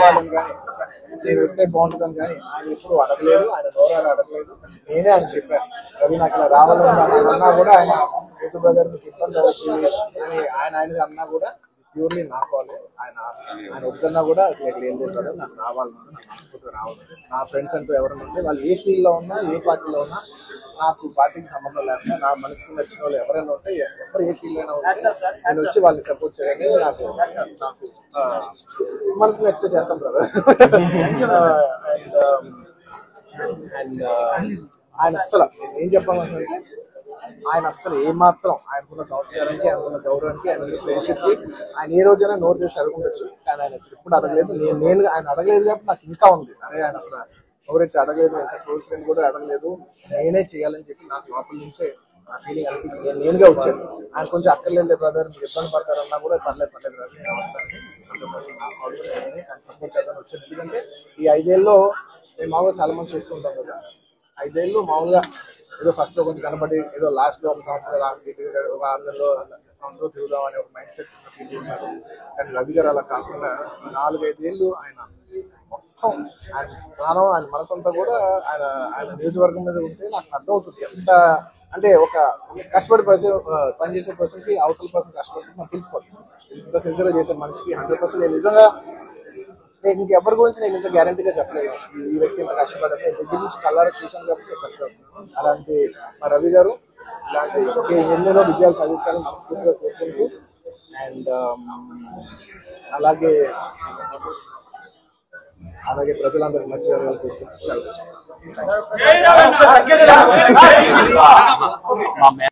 రావాలని కానీ నేను వస్తే బాగుంటుందని కానీ ఆయన ఎప్పుడు అడగలేదు, ఆయన నోరాలు అడగలేదు. నేనే ఆయన చెప్పాను, రవి నాకు ఇలా రావాలని అన్నా కూడా ఆయన యూత్ బ్రదర్ మీకు ఇబ్బంది అవుతుంది అని ఆయన అన్నా కూడా ప్యూర్లీ నా కాలే. ఆయన వద్దన్నా కూడా అసలు ఎట్లా ఏం లేదు కదా, నాకు రావాలన్నా నాకు రావాలి. నా ఫ్రెండ్స్ అంటూ ఎవరైనా ఉంటే వాళ్ళు ఏ ఫీల్డ్లో ఉన్నా ఏ పార్టీలో ఉన్నా నాకు పార్టీకి సంబంధం లేకుండా నా మనసుకు నచ్చిన వాళ్ళు ఎవరైనా ఉంటే ఎవరు ఏ ఫీల్డ్ అయినా ఉంటే నేను వచ్చి వాళ్ళని సపోర్ట్ చేయాలి. నాకు మనసుకు నచ్చితే చేస్తాం కదా. అండ్ ఆయన అస్సలు ఏం చెప్పాలంటే ఆయన అస్సలు ఏమాత్రం ఆయనకున్న సంస్కారానికి, ఆయనకున్న గౌరవానికి, ఆయనకున్న ఫ్రెండ్షిప్కి ఆయన ఏ రోజైనా నోరు చేసి అడుగుండొచ్చు. కానీ ఆయన అసలు ఎప్పుడు అడగలేదు. నేను ఆయన అడగలేదు కాబట్టి నాకు ఇంకా ఉంది. అరే ఆయన అసలు ఎవరైతే అడగలేదు, ఎంత క్లోజ్ ఫ్రెండ్ కూడా అడగలేదు, నేనే చేయాలని చెప్పి నాకు లోపల నుంచే ఆ ఫీలింగ్ అనిపించింది. నేను నేనుగా వచ్చాను. ఆయన కొంచెం అక్కర్లేదు బ్రదర్ మీరు ఇబ్బంది పడతారన్నా కూడా పర్లేదు రవి నేను వస్తాను, నేనే ఆయన సపోర్ట్ చేద్దామని వచ్చాను. ఎందుకంటే ఈ 5 ఏళ్ళలో మేము మామూలుగా చాలా మంది చూస్తుంటాం కదా, 5 ఏళ్ళు మామూలుగా ఏదో ఫస్ట్ లో కొంచెం కనబడి ఏదో లాస్ట్ లో ఒక సంవత్సరం లాస్ట్ ఒక 6 నెలలో సంవత్సరం తిరుగుదాం అనే ఒక మైండ్ సెట్ ఉన్నారు. కానీ రవి గారు అలా కాకుండా 4-5 ఏళ్ళు ఆయన మొత్తం ఆయన ప్రాణం, ఆయన మనసంతా కూడా ఆయన నియోజకవర్గం మీద ఉంటే నాకు అర్థమవుతుంది ఎంత అంటే ఒక కష్టపడి పనిచేసే పర్సన్కి అవతల పర్సన్ కష్టపడి నాకు తెలిసిపోతుంది. ఇంత సిన్సియర్గా చేసే మనిషికి 100% నేను నిజంగా నేను ఇంకెవరి గురించి నేను ఇంత గ్యారంటీగా చెప్పలేదు. ఈ వ్యక్తి ఇంత కష్టపడ్డారు, నేను దగ్గర నుంచి కళ్ళారా చూశాను కాబట్టి నేను చెప్పలేదు. అలాంటి మా రవి గారు ఇలాంటి ఎన్నెన్నో విజయాలు సాధించాలని మనస్ఫూర్తిగా కోరుకుంటూ అండ్ అలాగే ప్రజలందరికీ మంచి జరగాలని కోరుకుంటూ సెలవు.